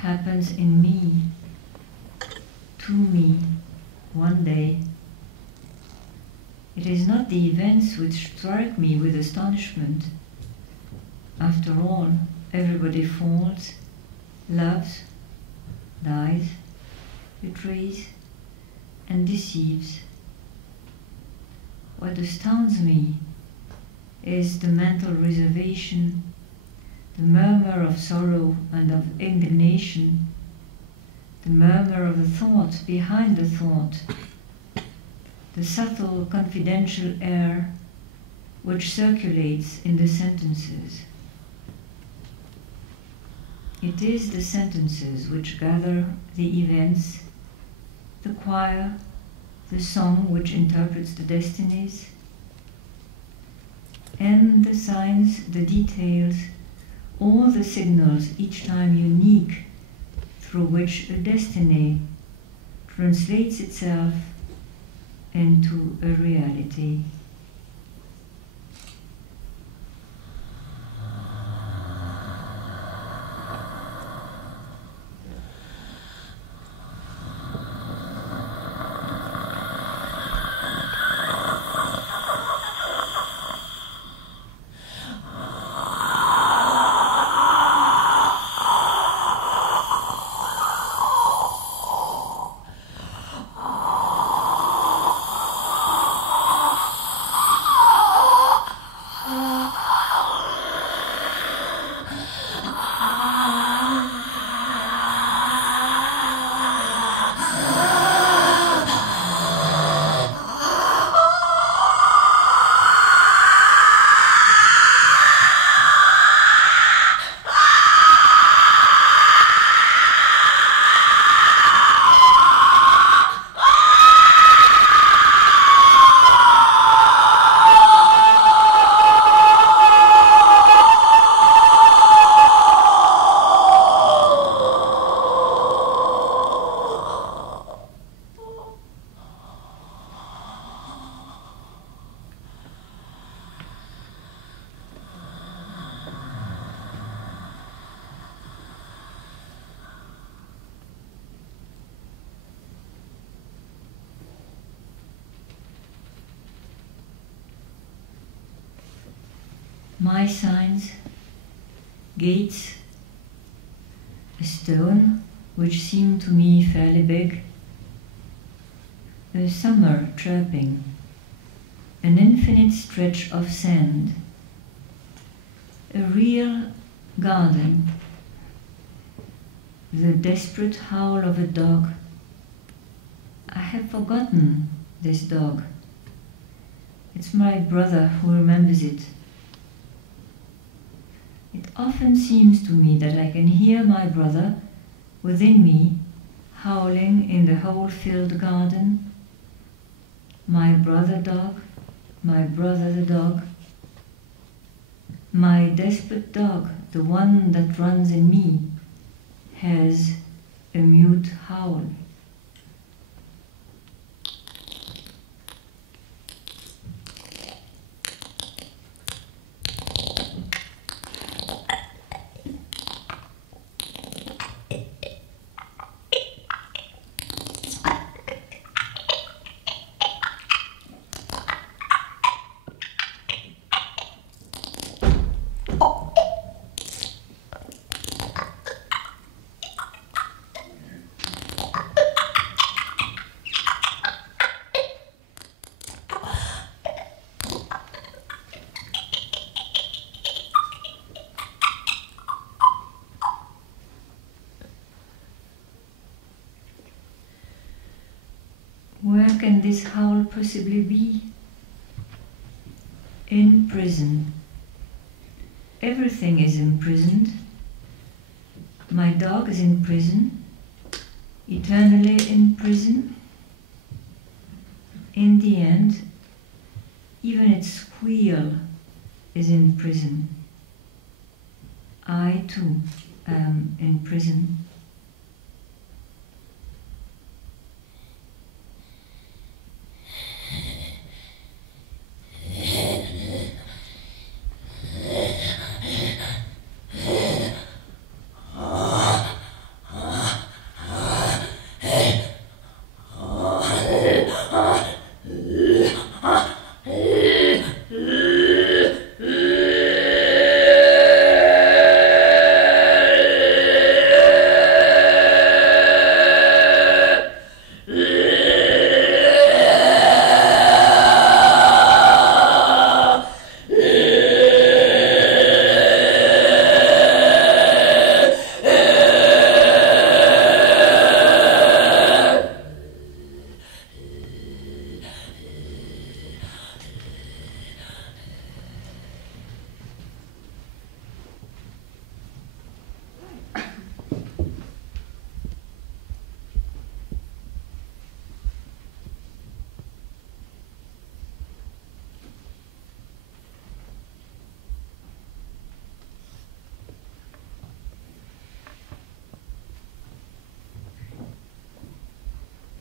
happens in me, to me, one day. It is not the events which strike me with astonishment. After all, everybody falls, loves, dies, betrays, and deceives. What astounds me is the mental reservation, the murmur of sorrow and of indignation, the murmur of the thought behind the thought, the subtle confidential air which circulates in the sentences. It is the sentences which gather the events, the choir, the song which interprets the destinies, and the signs, the details, all the signals, each time unique, through which a destiny translates itself into a reality. My signs, gates, a stone which seemed to me fairly big, a summer chirping, an infinite stretch of sand, a real garden, the desperate howl of a dog. I have forgotten this dog. It's my brother who remembers it. It often seems to me that I can hear my brother within me howling in the whole-filled garden. My brother dog, my brother the dog, my desperate dog, the one that runs in me, has a mute howl. Where can this howl possibly be? In prison. Everything is imprisoned. My dog is in prison, eternally in prison. In the end, even its squeal is in prison. I too am in prison.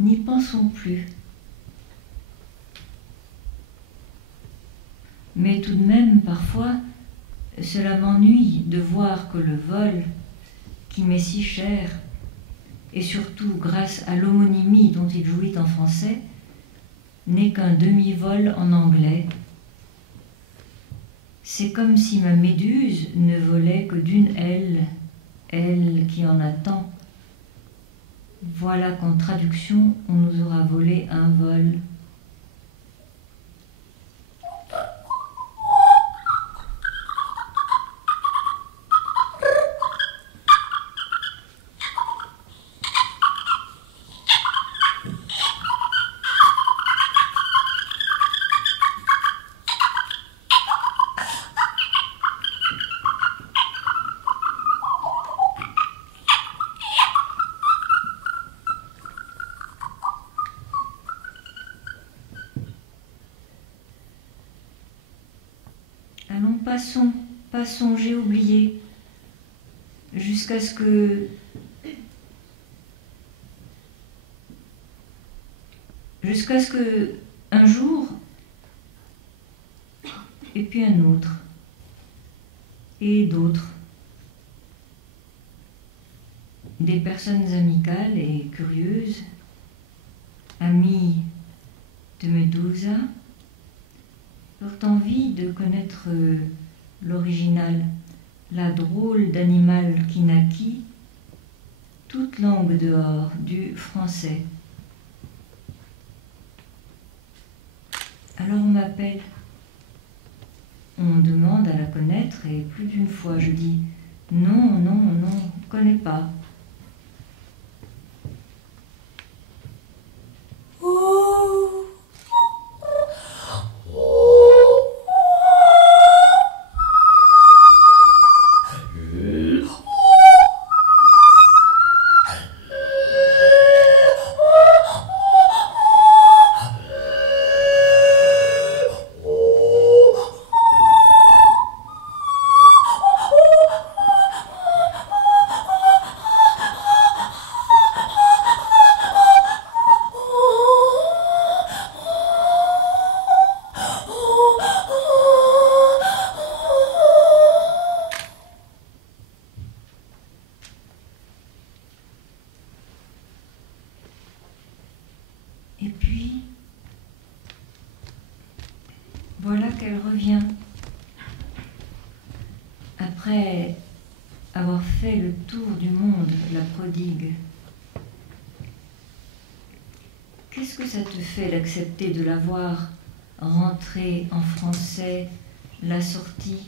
n'y pensons plus. Mais tout de même, parfois, cela m'ennuie de voir que le vol, qui m'est si cher, et surtout grâce à l'homonymie dont il jouit en français, n'est qu'un demi-vol en anglais. C'est comme si ma méduse ne volait que d'une aile, elle qui en a tant. Voilà qu'en traduction, on nous aura volé un vol. Allons, passons, j'ai oublié, jusqu'à ce que un jour, et puis un autre, et d'autres, des personnes amicales et curieuses, amies de Medusa, eurent envie de connaître l'original, la drôle d'animal qui naquit, toute langue dehors du français. Alors on m'appelle, on demande à la connaître et plus d'une fois je dis non, connais pas. Et puis, voilà qu'elle revient. Après avoir fait le tour du monde, la prodigue. Qu'est-ce que ça te fait d'accepter de la voir rentrer en français, la sortie ?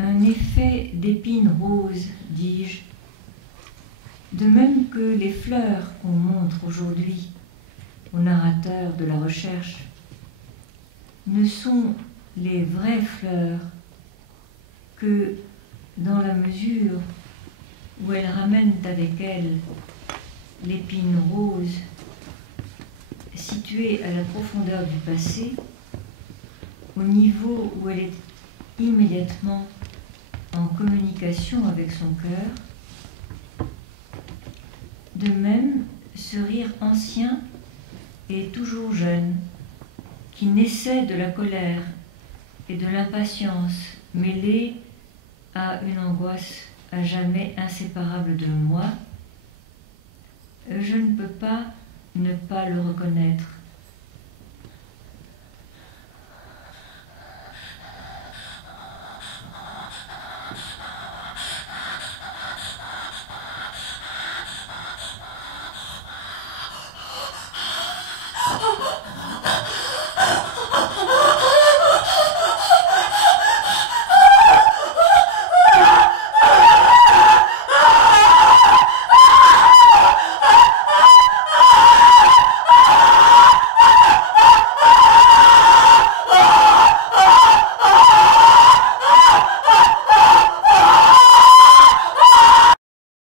Un effet d'épine rose, dis-je, de même que les fleurs qu'on montre aujourd'hui aux narrateurs de la recherche ne sont les vraies fleurs que dans la mesure où elles ramènent avec elles l'épine rose située à la profondeur du passé, au niveau où elle est immédiatement en communication avec son cœur. De même, ce rire ancien et toujours jeune, qui naissait de la colère et de l'impatience mêlée à une angoisse à jamais inséparable de moi, je ne peux pas ne pas le reconnaître.